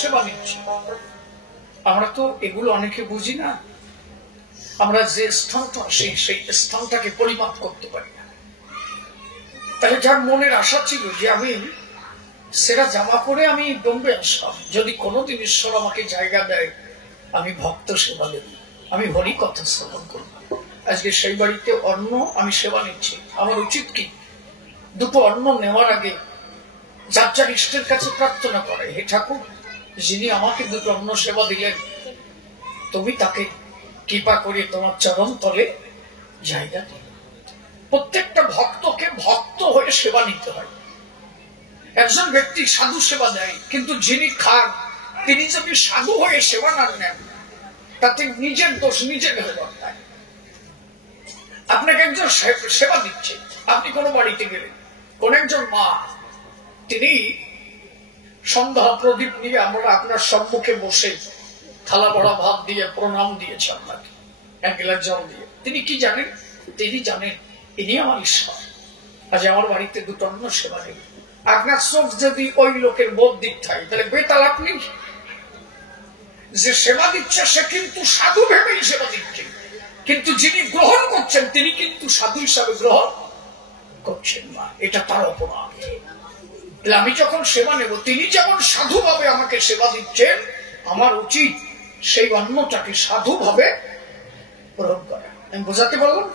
সেবা নিচ্ছি। আমরা তো এগুলো অনেকে বুঝি না। আমরা যে স্থানটা সেই স্থানটাকে পরিমাপ করতে পারি না। তাহলে যার মনের আশা ছিল যে আমি সেটা জামা পরে আমি বোম্বে আসলাম, যদি কোনোদিন ঈশ্বর আমাকে জায়গা দেয় আমি ভক্ত সেবা দেব, আমি হরি কথা শ্রবণ করব, আজকে সেই বাড়িতে অন্ন আমি সেবা নিচ্ছি। আমার উচিত কি দুটো অন্ন নেওয়ার আগে যার যার ইষ্টের কাছে প্রার্থনা করে, হে ঠাকুর যিনি আমাকে দুটো অন্ন সেবা দিলেন তুমি তাকে কৃপা করে তোমার চরণ তলে জায়গা দিল। প্রত্যেকটা ভক্তকে ভক্ত হয়ে সেবা নিতে হয়। একজন ব্যক্তি সাধু সেবা দেয়, কিন্তু যিনি খান তিনি যদি সাধু হয়ে সেবা না নেন তাতে নিজের দোষ নিজে ঘরে বর্তায়। আপনাকে একজন সেবা দিচ্ছে, আপনি কোনো বাড়িতে গেলেন, কোন একজন মা তিনি সন্ধ্যা প্রদীপ নিয়ে আমরা আপনার সম্মুখে বসে থালা ভরা ভাত দিয়ে প্রণাম দিয়েছে আপনাকে, এক গ্লাস জল দিয়ে। তিনি কি জানেন? তিনি জানেন ইনি আমার ঈশ্বর, আজ আমার বাড়িতে দুটো অন্ন সেবা দেবে। আপনার চোখ যদি ওই লোকের বোধ দিক থাকে তাহলে বেতাল আপনি। যে সেবা দিচ্ছে সে কিন্তু সাধু ভেবেই সেবা দিচ্ছে, কিন্তু যিনি গ্রহণ করছেন তিনি কিন্তু সাধু হিসাবে গ্রহণ করছেন না, এটা তার অপমান। আমি যখন সেবা নেব তিনি যেমন সাধু ভাবে আমাকে সেবা দিচ্ছেন, আমার উচিত সেই অন্নটাকে সাধু ভাবে গ্রহণ করা। আমি বোঝাতে পারলাম?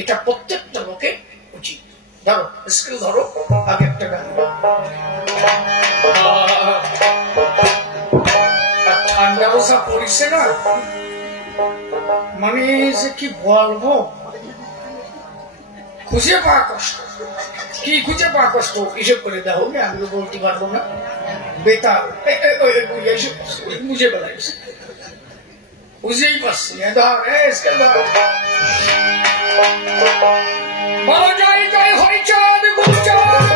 এটা প্রত্যেকটা লোকের উচিত। ধরো স্কেল ধরো, আগে একটা গান। ঠান্ডা বসা পড়িছে না, মানে যে কি বলবো, খুঁজে পাওয়া কষ্ট। কি খুঁজে পাওয়া কষ্ট এসব করে দেখো, আমি তো বলতে পারবো না। বেতাল বুঝে বেড়াইছে, বুঝেই পারছি। ধর স্কেল ধর। বলো জয় জয় হরিচাঁদ গুরুচাঁদ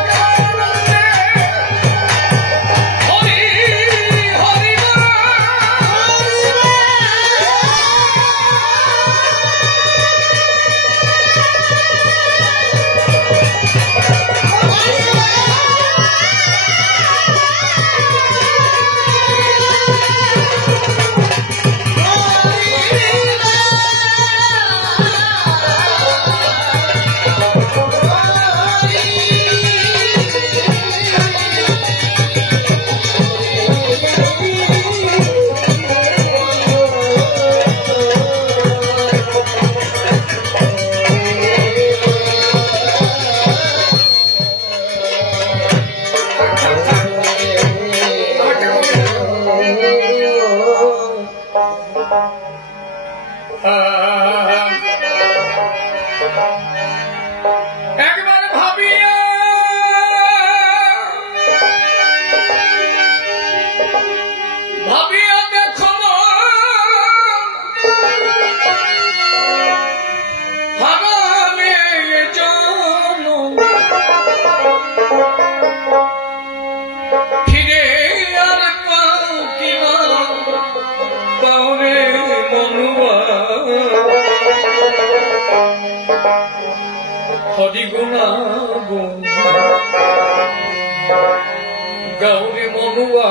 গৌরী মনুয়া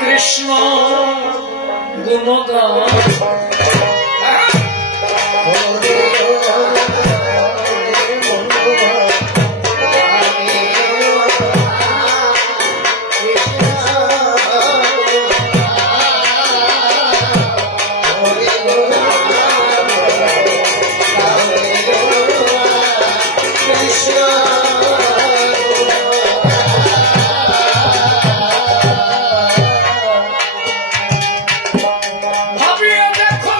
কৃষ্ণ গুণগান। ভাবিয়া দেখো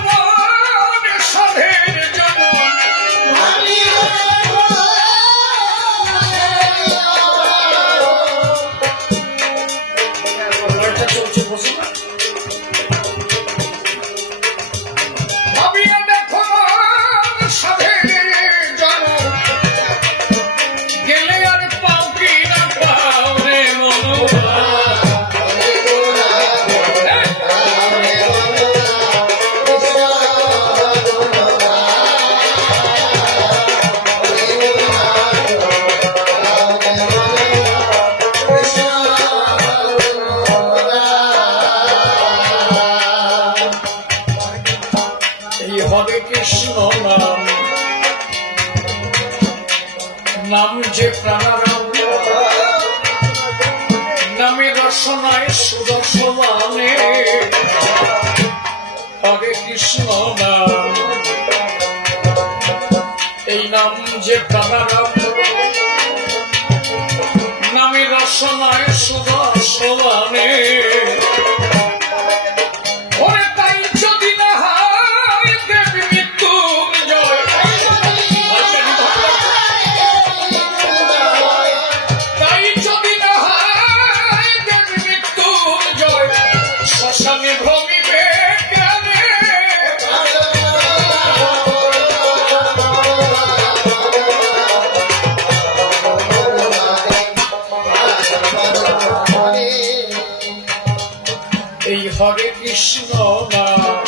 রসনায় সুদর্শনে হরে কৃষ্ণ নাম, এই নাম যে প্রাণারাম, নামে রসনায় সুদর্শনে হরে কৃষ্ণ নাম,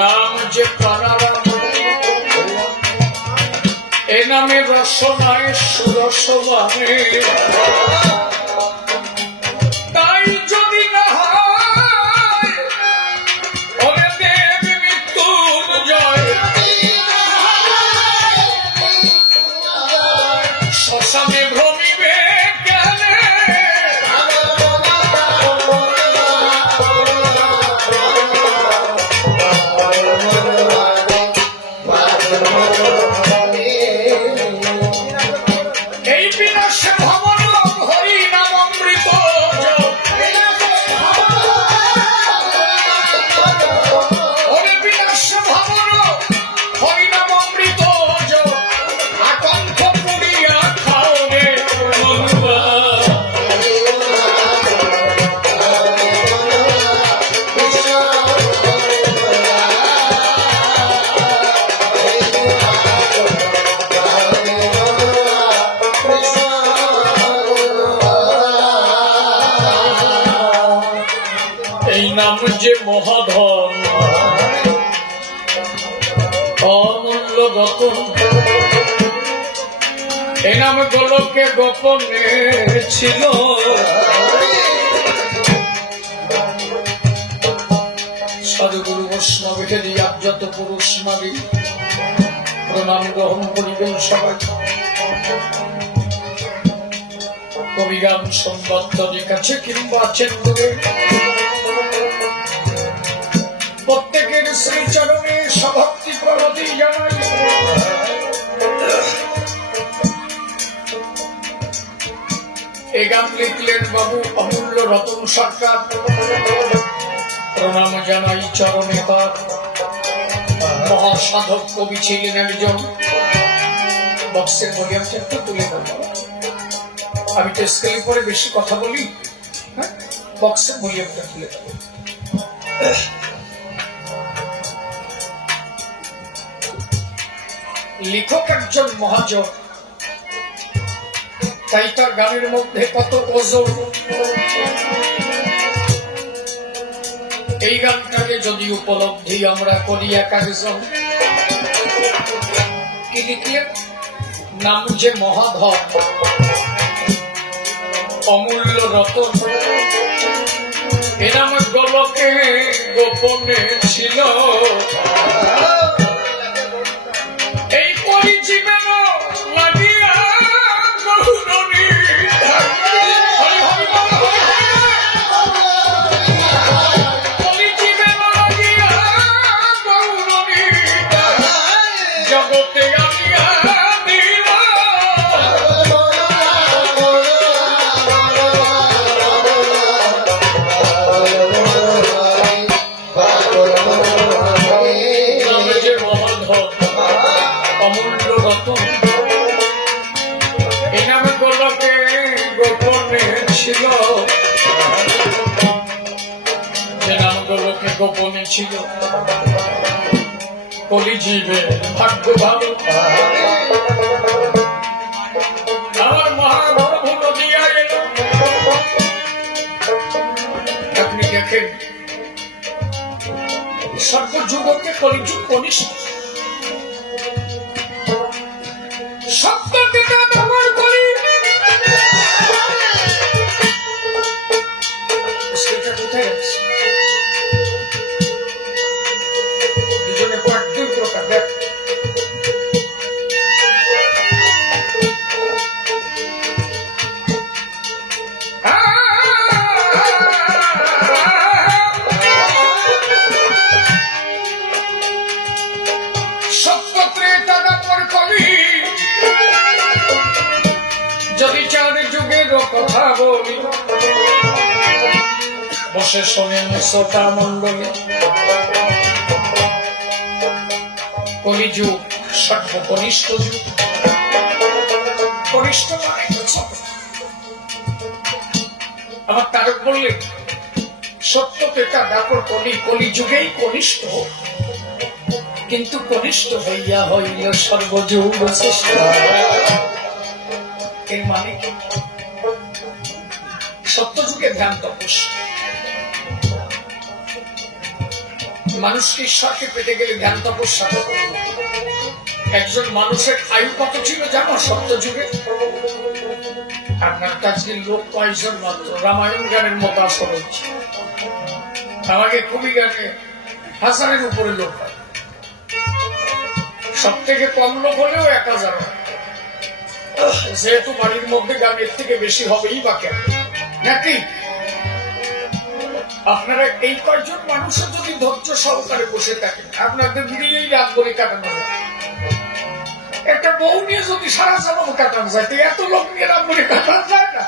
নাম যে প্রাণারাম, এ নামে রসনায় সুরসবানে, তাই যদি না হয় ওরে দেব মৃত্যুঞ্জয়, শ্মশানে ভ্রমিবে যে মহাধন অমূল্য রতন, এ নাম গোলকে গোপনে ছিল, সাধুগুরু বৈষ্ণবের যত পুরুষ নারী প্রণাম গ্রহণ করিবেন সবাই। কবিগান সংবাদের কাছে কিংবা আছেন দূরে, প্রত্যেকের শ্রীচরণে সভক্তি প্রণতি জানাই। এই গান লিখলেন বাবু অমূল্য রতন সরকার, প্রণাম জানাই চরণে তার। মহাসাধক কবি ছিলেন একজন। বক্সের ভলিউমটা একটু তুলে দেবো, আমি তো স্কেলে পরে বেশি কথা বলি, বক্সের ভলিউমটা তুলে দেবো। লেখক একজন মহাজন, তাই তার গানের মধ্যে কত ওজন। এই গানটাকে যদি উপলব্ধি আমরা করি এক একজন, কি লিখলেন? নাম যে মহাধন অমূল্য রতন, এ নাম গোলকে গোপনে ছিল, এই পরিজীবন লাগিয়া বহুরণী জগতে আনিয়া দিবা। যে মহাধন অমূল্য রতন, এই নামে গোলকে গোপনে ছিল, যে নাম গোলকে গোপনে ছিল, কলিজীবের ভাগ্য ভালো। আমার মহাভারত নদিয়া এল, আপনি দেখেন সর্বযুগকে কলিযুগ কনিষ্ঠ, সত্য পিতা ব্যবহার করি। সেটা কোথায় আছে? দুজনে দুই প্রকার দেখ। চার যুগের কথা বলি, বসে শোনেন শ্রোতা মন্ডলী। কলিযুগ সর্বকনিষ্ঠ যুগ। কনিষ্ঠ মানে আমার তারক বললেন সত্য পেটা ব্যাপক কলিযুগেই কনিষ্ঠ, কিন্তু কনিষ্ঠ হইয়া হইল সর্বযুগ শ্রেষ্ঠ। এর মানে কি? সত্যযুগে ধ্যান তপস্যা, মানুষকে ঈশ্বরকে পেতে গেলে ধ্যান তপস্যা। একজন মানুষের আয়ু কত ছিল জানো সত্যযুগে? আপনার কাছে লোক কয়েকজন মাত্র। রামায়ণ গানের মতো আসর হচ্ছে, আমাকে খুবই গানে 1000-এর উপরে লোক হয়। সব থেকে কম লোক হলেও 1000 হয়। যেহেতু বাড়ির মধ্যে গানের থেকে বেশি হবেই বা কেন নাকি? আপনারা এই কয়েকজন মানুষের যদি ধৈর্য সহকারে বসে থাকেন, আপনাদের নিয়েই রাত বলে কাটানো যায়। একটা বউ নিয়ে যদি সারা জীবন কাটানো যায়, এত লোক নিয়ে রাত বলে কাটানো যায় না।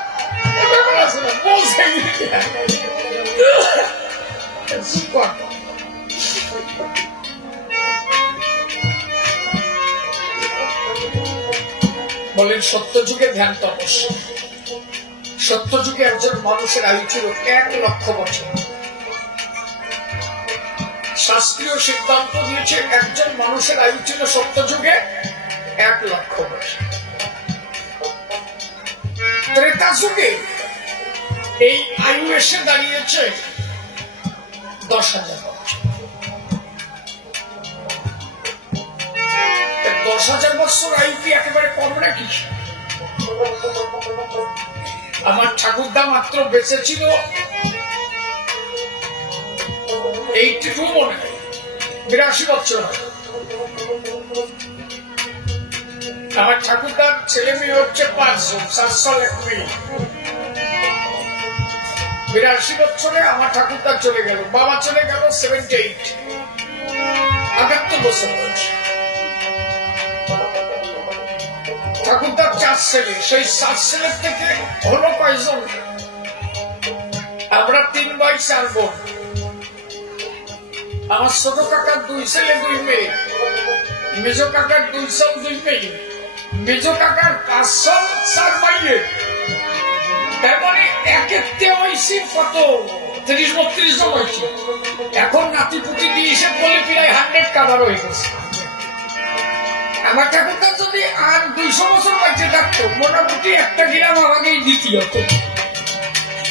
বলেন সত্যযুগে ধ্যান তপস্যা। সত্যযুগে একজন মানুষের আয়ু ছিল 1 লক্ষ বছর। শাস্ত্রীয় সিদ্ধান্ত দিয়েছে একজন মানুষের আয়ু ছিল সত্যযুগে 1 লক্ষ বছর। ত্রেতা যুগে এই আয়ু এসে দাঁড়িয়েছে 10,000 বছর। 10,000 বছর আয়ু কি একেবারে কম নাকি? আমার ঠাকুরদা মাত্র বেঁচে ছিল 82 মনে হয়, 82 বছর হয়। আমার ঠাকুরদার ছেলে মেয়ে হচ্ছে 5 জন, 7 সাল 1 মেয়ে। 82 বছরে আমার ঠাকুরদার চলে গেল, বাবা চলে গেল 78, 78 বছর বয়স। ঠাকুরদার 4 ছেলে, সেই 7 ছেলের থেকে হলো কয়জন? আমরা 3 ভাই 4 বোন। আমার ছোট কাকার 2 ছেলে 2 মেয়ে, মেজো কাকার 2 ছেলে 2 মেয়ে, মেজো কাকার 5 ছেলে 4 মেয়ে। তার মানে একেতে হয়েছে কত? 30-32 জন হয়েছে। এখন নাতি পুতি দিয়ে হিসেব করলে প্রায় 100 কাভার হয়ে গেছে। আমার ঠাকুরটা যদি আর 200 বছর বাঁচে থাকতো, মোটামুটি একটা গ্রাম আমাকেই দিতে হতো।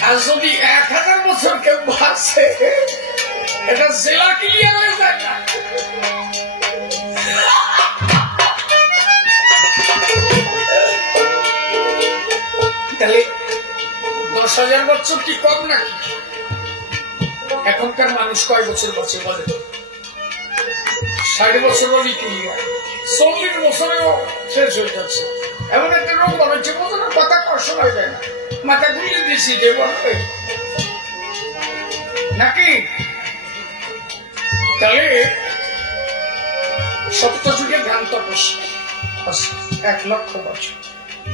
আর যদি 1000 বছর কেউ বাঁচে, এটা জেলা ক্লিয়ার হয়ে যায় না। তাহলে 10,000 বছর কি কম নাকি? এখনকার মানুষ কয় বছর বাঁচে বলে? 60 বছর বলি ক্লিয়ার, 40 বছরেও শেষ হয়ে যাচ্ছে। এমন একটা রোগ বানাচ্ছে, বোঝানোর কথা কষ্ট হয়ে যায় না, মাথা ঘুরিয়ে দিয়েছি যে বলবে নাকি? তাহলে সত্যযুগে ধ্যান তপস্যা 1 লক্ষ বছর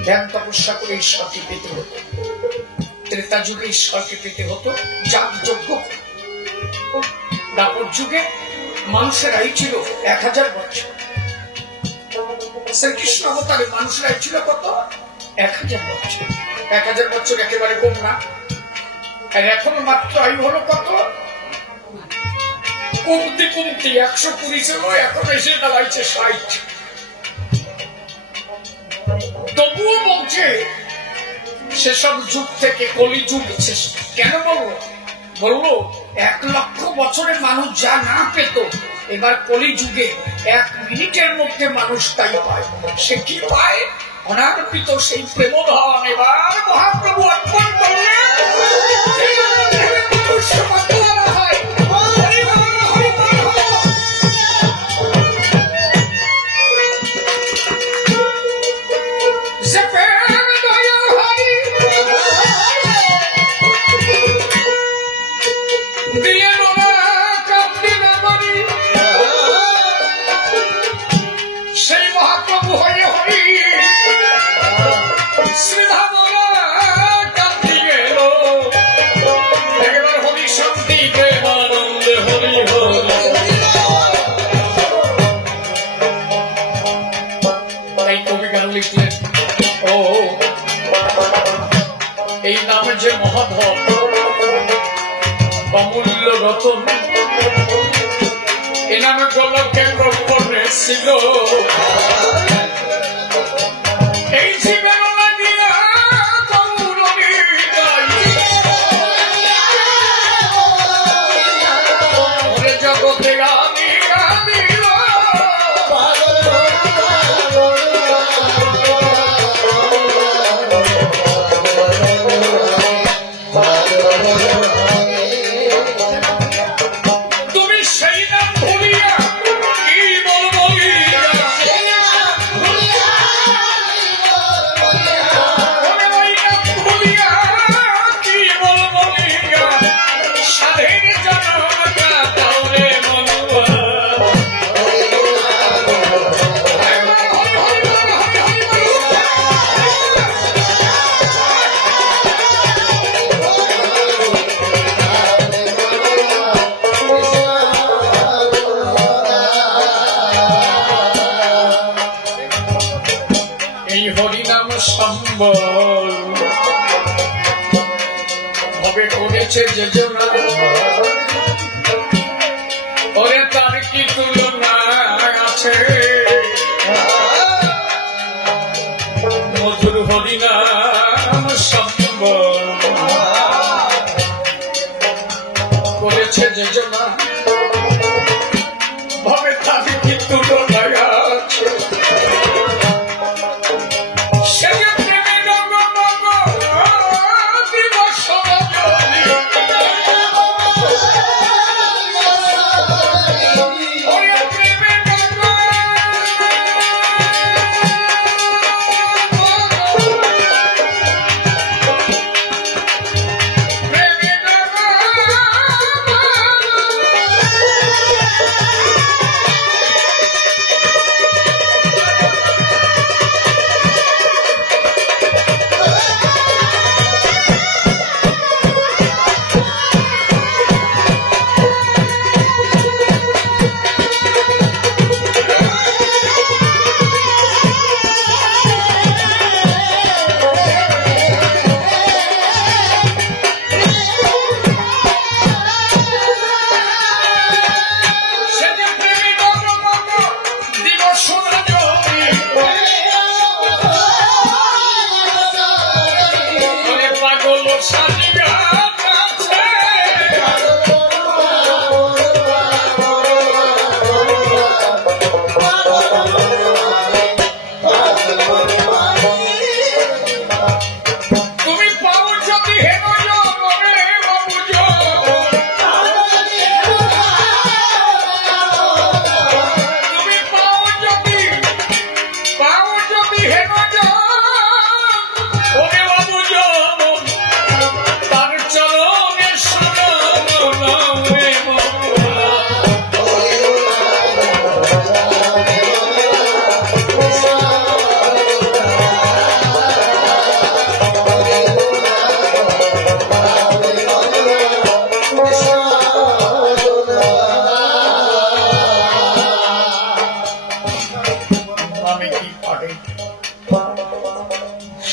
ধ্যান তপস্যা করে ঈশ্বরকে পেতে হতো। ত্রেতা যুগে ঈশ্বরকে পেতে হতো যাগযজ্ঞ। দ্বাপর যুগে মানুষের আয়ু ছিল 1000 বছর। শ্রীকৃষ্ণ অবতারে মানুষের আয়ু ছিল কত? 1000 বছর। 1000 বছর একেবারে কম না। আর এখন মাত্র আয়ু হলো কত? কমতি 120 ছিল, এখন এসে দাঁড়াইছে 60। তবুও বলছে সেসব যুগ থেকে কলিযুগ শেষ। কেন বললো 1 লক্ষ বছরে মানুষ যা না পেত, এবার কলিযুগে 1 মিনিটের মধ্যে মানুষ তাই পায়। সে কি পায়? অনার্পিত সেই প্রেমধন এবার মহাপ্রভু অর্পণ করলেন। সেই মহাপ্রভু হয়ে হরি শ্রীধাম এই নামে যে মহাধন অমূল্য রতন, এ নামে গোলকে গোপনে ছিল এই জীবন লাগিয়া জগতে আমি ভবে করেছে যোজনা, ওরে তার কি তুলনা আছে, মধুর হরিনাম সম্বল করেছে যোজনা, ভবে তার কি তুলনা আছে।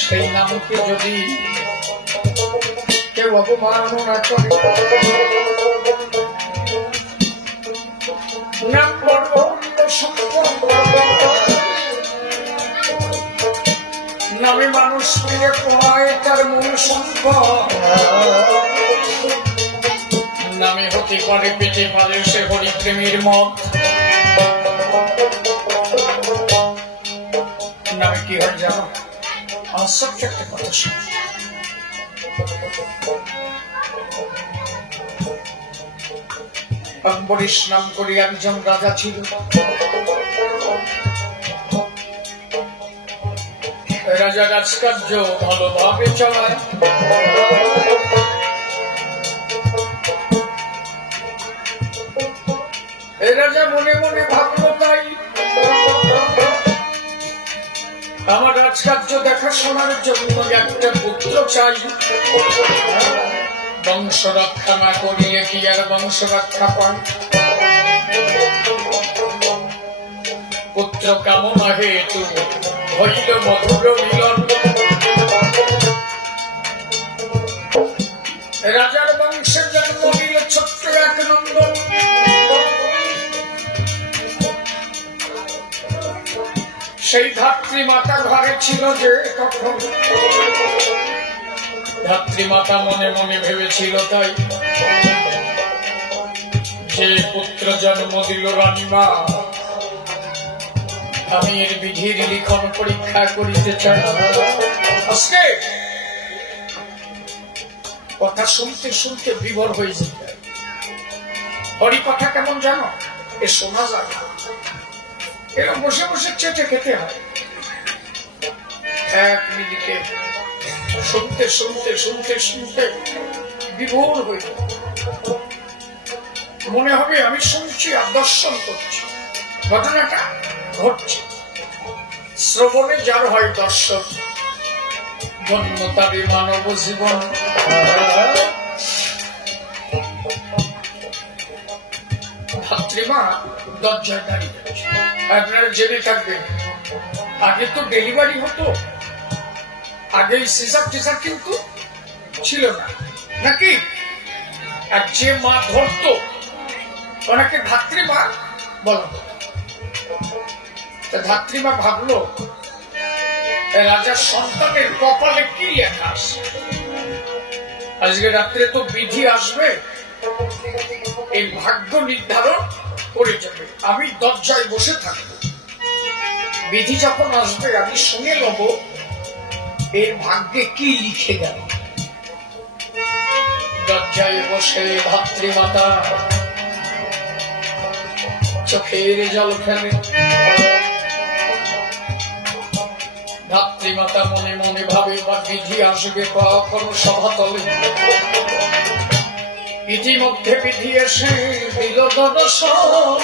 সেই নামকে যদি কেউ অবমাননা করে, নাম বড় নামে মানুষ মিলে পায় তার মূল সম্পদ, নামে হতে পারে পেটে পারে সে হরিপ্রেমের মত। নামে কি হয় জানো? আশ্চর্য একটা কথা শুন। অম্বরীশ নাম করে একজন রাজা ছিল। রাজা রাজকার্য ভালোভাবে চালায়। রাজা মনে মনে ভাবল তাই আমার রাজকার্য দেখাশোনার জন্য একটা পুত্র চাই। বংশ রক্ষা না করিলে কি আর বংশ রক্ষা পায়? পুত্র কামনা হেতু হইল মধুর মিলন। সেই ধাত্রী মাতা ঘরে ছিল যে তখন ধাত্রী মাতা মনে মনে ভেবেছিল তাই যে পুত্র জন্ম দিল রানীমা আমি এর বিধির লিখন পরীক্ষা করিতে চাই। আজকে কথা শুনতে শুনতে বিভোর হয়ে যেতে হরি কথা কেমন জানো এ শোনা যায় না, এরকম বসে বসে চেটে খেতে হয়। এক মিনিটে শুনতে শুনতে শুনতে শুনতে বিভোর হয়ে মনে হবে আমি শুনছি আর দর্শন করছি, ঘটনাটা ঘটছে। শ্রবণে যার হয় দর্শন ধন্য তারই মানব জীবন। ধাত্রীমা দরজায় দাঁড়িয়ে যাচ্ছে। আপনারা জেনে থাকবেন আগে তো ডেলিভারি হতো, আগে সিজার টিজার কিন্তু ছিল না নাকি, আর যে মা ধরতো ওনাকে ধাত্রীমা বলা হতো। ধাত্রীমা ভাবলো রাজার সন্তানের কপালে কি লেখা আছে, আজকে রাত্রে তো বিধি আসবে, এই ভাগ্য নির্ধারণ করে যাবে। আমি দরজায় বসে থাকবো, বিধি যখন আসবে আমি শুনে নেব এর ভাগ্যে কি লিখে গেল। দরজায় বসে ধাত্রীমাতা চোখের জল ফেলে। ধাত্রীমাতা মনে মনে ভাবে বা বিধি আসবে কখন সভাতলে। ইতিমধ্যে বিধি এসে দিল দর্শন,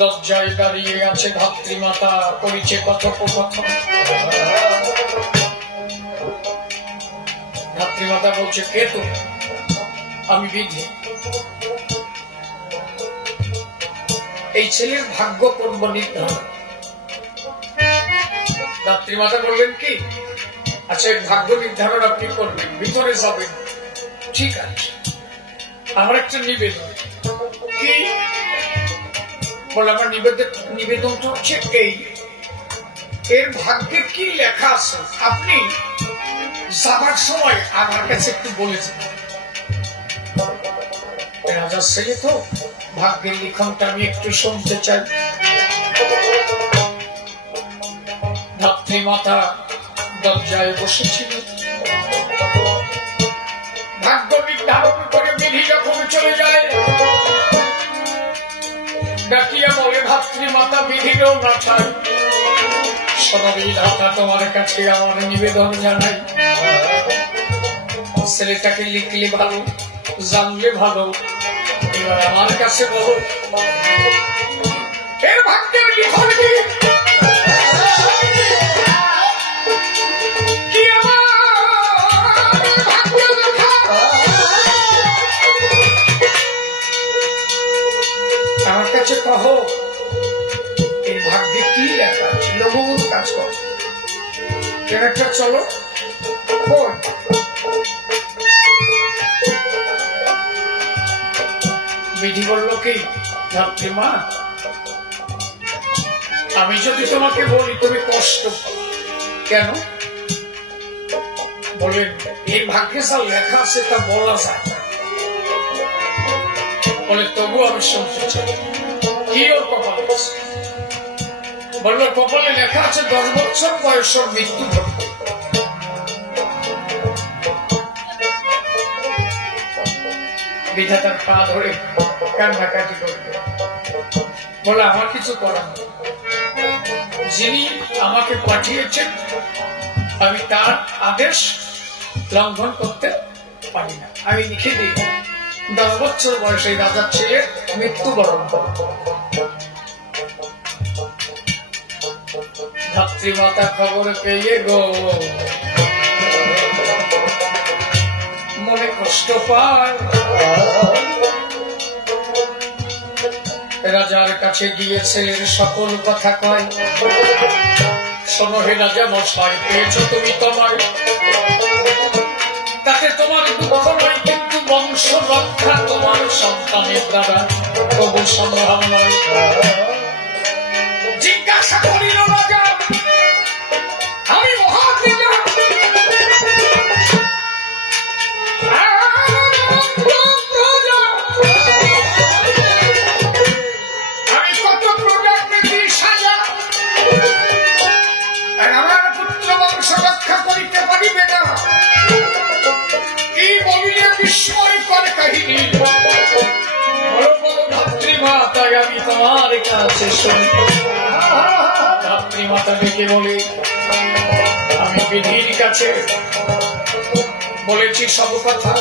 দরজায় দাঁড়িয়ে আছে ধাত্রীমাতা করিছে কথোপকথন। ধাত্রীমাতা বলছে কে তুমি? আমি বিধি। এই ছেলের ভাগ্য করব নির্ধারণ। ধাত্রীমাতা বললেন কি আচ্ছা ভাগ্য নির্ধারণ আপনি করবেন, ভিতরে যাবেন, ঠিক আছে। আমার একটা নিবেদন। কি বলে? আমার নিবেদনটা হচ্ছে এই, এর ভাগ্যে কি লেখা আছে আপনি যাবার সময় আমার কাছে একটু বলেছেন। রাজার ছেলে তো, ভাগ্যের লিখনটা আমি একটু শুনতে চাই। ধাত্রীমাতা দরজায় বসেছিল। ভাগ্য নির্ধারণ করে বিধি যখন চলে যায় ডাকিয়া বলে ধাত্রীমাতা বিধিরও না ছাড়, সবাই ধাতা তোমার কাছে আমার নিবেদন জানাই। ছেলেটাকে লিখলে ভালো, জানলে ভালো, এবার আমার কাছে বলো এর ভাগ্যের লিখন কি? আমার কাছে কহো এই ভাগ্যে কি লেখা আছে। লোভমূল কাজ করো, একটা চলো। বিধি বলল কি ধাত্রীমা আমি যদি তোমাকে বলি তুমি কষ্ট কেন? বলেন এই ভাগ্যে যা লেখা আছে তা বলা যায় না। বলে তবু আমি শুনতে চাই কি ওর কপালে আছে। বললো কপালে লেখা আছে 10 বছর বয়সের মৃত্যু ঘটবে। বিধাতার পা ধরে কান্নাকাটি করবে। বলে আমার কিছু করার নেই, যিনি আমাকে পাঠিয়েছেন আমি তার আদেশ লঙ্ঘন করতে পারি না। আমি লিখে দিই 10 বছর বয়সে রাজার ছেলে মৃত্যুবরণ করব। ধাত্রীমাতা খবর পেয়ে গো মনে কষ্ট পায়। রাজার কাছে গিয়ে ছেলের সকল কথা কয়। শোনো হে রাজা মশাই, পেয়েছ তুমি তোমার, তাতে তোমার দুঃখ নয়, কিন্তু বংশ রক্ষা তোমার সন্তানের দ্বারা তবু সম্ভব নয়। জিজ্ঞাসা করিল রাজা, আমি মহাত্মা আমি কত প্রজাপতি সাজা, আর আমার পুত্র বংশ রক্ষা করিতে পারিবে না। এই বলিলে বিস্ময়কর কাহিনী। বলো বলো ধাত্রীমাতা, আমি তোমার কাছে শুনি। ধাত্রীমাতা ডেকে বলে, আমি বিধির কাছে বলেছি সব কথা।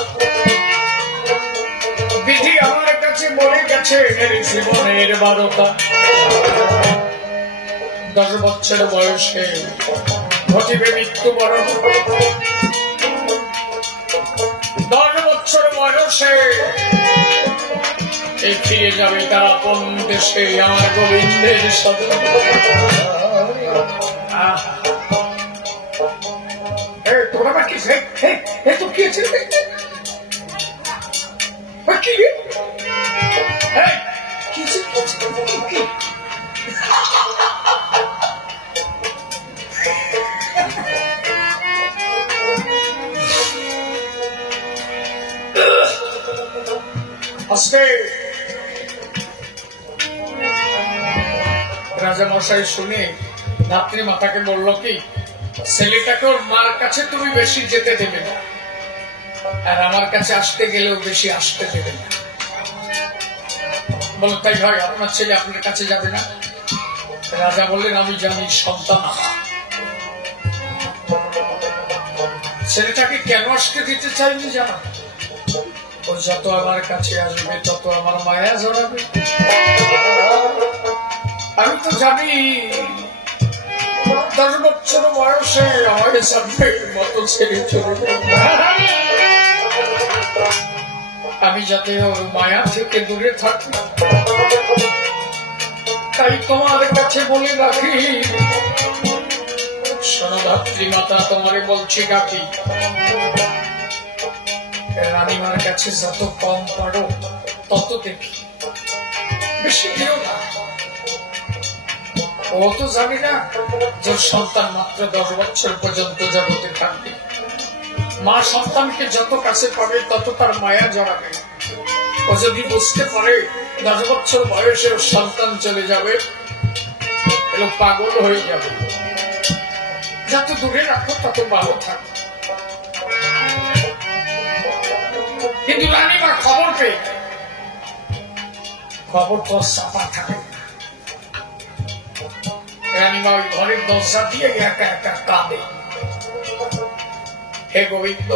বিধি আমার কাছে বলে গেছে এর জীবনের 12টা। 10 বছর বয়সে ঘটিবে মৃত্যুবরণ। 10 বছর বয়সে এই ফিরে যাবে তারা কোন দেশে, আমার গোবিন্দের সাথে। তোরা বাকি তো কি আছে কি রাজা মশাই শুনে ধাত্রী মাতাকে বলল কি, ছেলেটাকে ওর মার কাছে তুমি বেশি যেতে দেবে না, আর আমার কাছে আসতে গেলেও বেশি আসতে দেবে না। বল তাই হয়, আপনার ছেলে আপনার কাছে যাবে না? রাজা বললেন, আমি জানি সন্তান আমার। ছেলেটাকে কেন আসতে দিতে চাইনি জানা? ও যত আমার কাছে আসবে তত আমার মায়া জড়াবে। আমি তো জানি 10 বছর বয়সে আমার সামনে মতো ছেড়ে চলে যাবে। আমি যাতে ওর মায়া থেকে দূরে থাকি, তাই তোমার কাছে বলে রাখি। শোনো ধাত্রী মাতা, তোমারে বলছি কাকি, রানীমার কাছে যত কম পারো তত দেখি, বেশি দিও না। ও তো জানি না যে সন্তান মাত্র 10 বছর পর্যন্ত জগতে থাকবে। মা সন্তানকে যত কাছে পাবে তত তার মায়া জড়াবে। ও যদি বুঝতে পারে 10 বছর বয়সে সন্তান চলে যাবে, এলো পাগল হয়ে যাবে। যত দূরে রাখো তত ভালো থাকবে। কিন্তু রানীমা খবর পেয়ে, খবর তো চাপা থাকে। রানীমা ওই ঘরের দরজা দিয়ে একা একা কাঁদে, হে গোবিন্দ,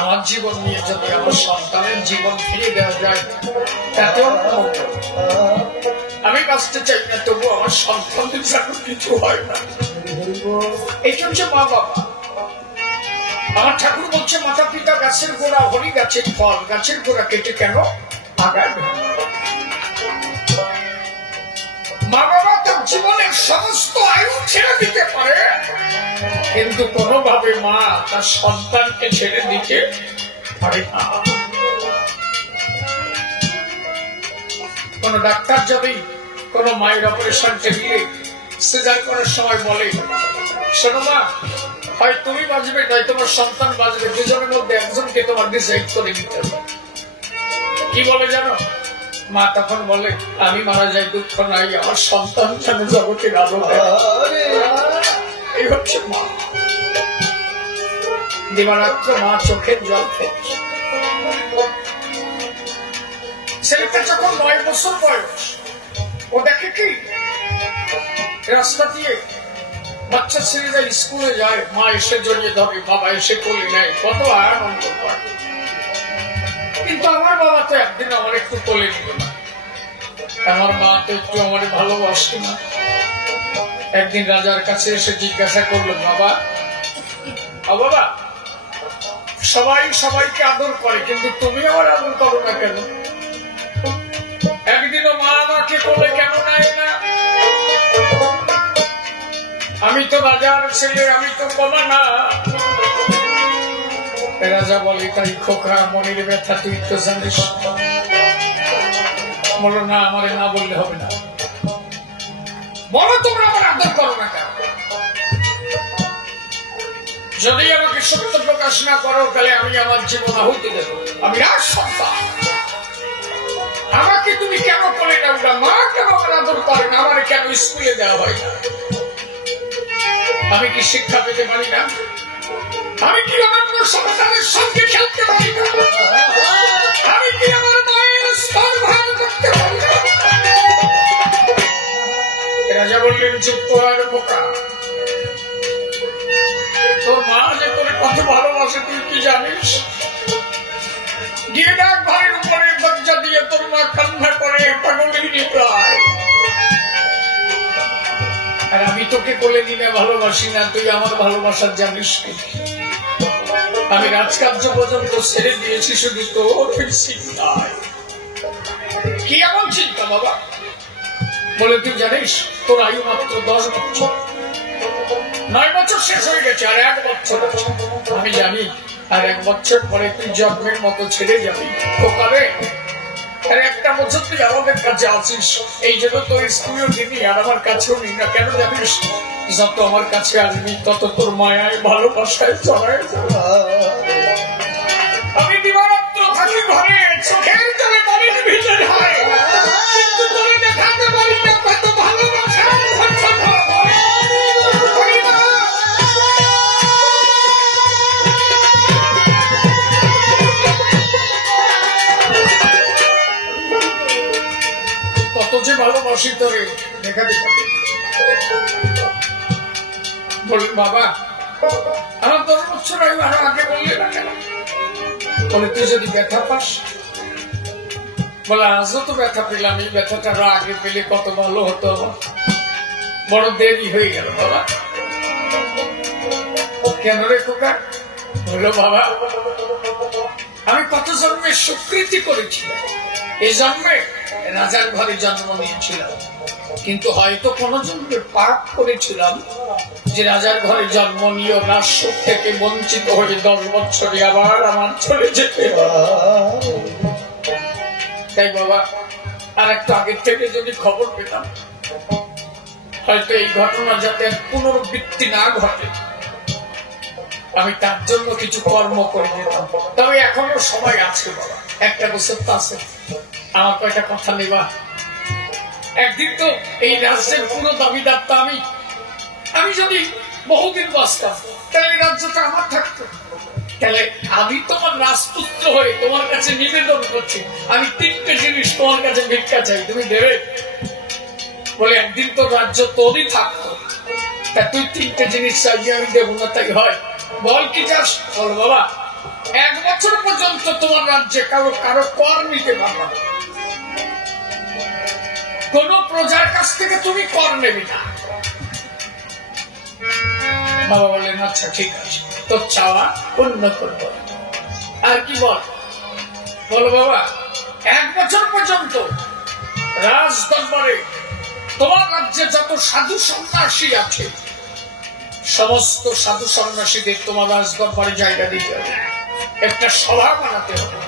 আমার জীবন নিয়ে যদি আমার সন্তানের জীবন ফিরে দেওয়া যায় তাতেও আমি বাঁচতে চাই না, তবু আমার সন্তানদের যেন কিছু হয় না। এটা হচ্ছে মা বাবা। আমার ঠাকুর বলছে, মাতা পিতা গাছের গোড়া, হরি গাছের ফল, গাছের গোড়া কেটে কেন আগায়? মা বাবা তার জীবনের সমস্ত আয়ু ছেড়ে দিতে পারে, কিন্তু কোনোভাবে মা তার সন্তানকে ছেড়ে দিতে পারে না। কোন ডাক্তার যদি কোন মায়ের অপারেশন টেবিলে সিজার করার সময় বলে, শোনো মা, হয় তুমি বাঁচবে নয় তোমার সন্তান বাঁচবে, দুজনের মধ্যে একজনকে তোমার ডিসাইড করে দিতে হবে। কি বলে জানো? মা তখন বলে, আমি মারা যাই দুঃখ নাই, আমার সন্তান যেন জগতের আলো দেয়। এই হচ্ছে মা। দিবারাত্র মা চোখের জল ফেলছে। ছেলেটা যখন 9 বছর বয়স, ও দেখে কি রাস্তা দিয়ে বাচ্চা ছেলেরা স্কুলে যায়, মা এসে জড়িয়ে ধরে, বাবা এসে কোলে নেয়, কত আনন্দ পায়। কিন্তু আমার বাবা তো একদিন আমার একটু কোলে নিল না, আমার মা তো একটু আমার ভালোবাসে না। একদিন রাজার কাছে এসে জিজ্ঞাসা করলো, বাবা বাবা, সবাই সবাইকে আদর করে, কিন্তু তুমি আমার আদর করো না কেন? একদিনও মা আমাকে কোলে কেন নেয় না? আমি তো রাজার ছেলে, আমি তো কমা না। রাজা বলে, তাই খোকা, মনের ব্যথা তুই তো জানিস। বলো, না, আমারে না বললে হবে না। বলো, তোমরা আমার আদর করো না কেন? যদি আমাকে সত্য প্রকাশ না করো, তাহলে আমি আমার জীবন আহুতি দেব। আমি রাজ সন্তান, আমাকে তুমি কেন বলে না? মা কেন আমার আদর করে না? আমার কেন স্কুলে দেওয়া হয় না? আমি কি শিক্ষা পেতে পারি না? আমি কি আমার সন্তানের সঙ্গে খেলতে পারি না? আমি কি আমার মায়ের স্তর ভাগ করতে পারি না? রাজা বললেন, চুপ কর বোকা, তোর মা যে তোরে কত ভালোবাসে তুই কি জানিস? গিয়ে ডাক ঘরের উপরে দরজা দিয়ে, তোর মা কান্না করে পাগলেরই প্রায়। আর আমি তোকে কোলে নিলে ভালোবাসি না, তুই আমার ভালোবাসার জানিস কি? আমি রাজকার্য পর্যন্ত ছেড়ে দিয়েছি শুধু তোর চিন্তায়। কি এমন চিন্তা বাবা? বলে, তুই জানিস তোর আয়ু মাত্র 10 বছর, 9 বছর শেষ হয়ে গেছে, আর 1 বছর আছে। আমি জানি আর 1 বছর পরে তুই জন্মের মতো ছেড়ে যাবি। খোকারে, আর 1টা বছর তুই আমাদের কাছে আছিস, এই জন্য তোর স্কুলেও নিবি আর আমার কাছেও নি না। কেন জানিস? যত আমার কাছে আসবি তত তোর মায়ায় ভালোবাসায় চড়ায় আমি দিবারাত্র থাকি ঘরে, চোখের জলে বাড়ির ভিতরে হয়, কিন্তু তোরে দেখাতে পারি না কত ভালোবাসা। কত যে ভালোবাসি তোরে দেখাতে পারি। বললেন, বাবা আমার 10 বছর আগে বললে না কেন? বলে, তুই যদি ব্যথা পাস। বলে, আজও তো ব্যথা পেলাম, এই ব্যথাটা আরো আগে পেলে কত ভালো হতো। আমার বড় দেরি হয়ে গেল বাবা। কেন রে খোকা? বললো, বাবা আমি কত জন্মে স্বীকৃতি করেছিলাম, এই জন্মে রাজার ঘরে জন্ম নিয়েছিলাম, কিন্তু হয়তো কোন জন্মে পাপ করেছিলাম যে রাজার ঘরে জন্ম নিয়ে রাষ্ট্র থেকে বঞ্চিত হয়ে 10 বছরে আবার আমার চলে যেতে। তাই বাবা আর একটু আগের থেকে যদি খবর পেতাম, হয়তো এই ঘটনা যাতে পুনরাবৃত্তি না ঘটে, আমি তার জন্য কিছু কর্ম করে দিতাম। তবে এখনো সময় আছে বাবা, 1টা বছর তো আছে। আমার কয়টা কথা নেবা? একদিন তো এই রাজ্যের পুরো দাবিদার তো আমি। আমি যদি বহুদিন বাঁচতাম তাহলে এই রাজ্যটা আমার থাকতো। তাহলে আমি তোমার রাজপুত্র হয়ে তোমার কাছে নিবেদন করছি, আমি 3টে জিনিস তোমার কাছে ভিক্ষা চাই, তুমি দেবে? বলে, একদিন তো রাজ্য তোরই থাকতো, তা তুই 3টে জিনিস চাইলে আমি দেবো না তাই হয়? বল কি চাস? বল বাবা, 1 বছর পর্যন্ত তোমার রাজ্যে কারো কর নিতে পারবে না, কোন প্রজার কাছ থেকে তুমি কর নেবে না। বাবা বললেন, আচ্ছা ঠিক আছে, তোর চাওয়া পূর্ণ করবো। আর কি বল? বলো বাবা, 1 বছর পর্যন্ত রাজ দরবারে তোমার রাজ্যে যত সাধু সন্ন্যাসী আছে, সমস্ত সাধু সন্ন্যাসীদের তোমার রাজ দরবারে জায়গা দিতে হবে, একটা সভা বানাতে হবে।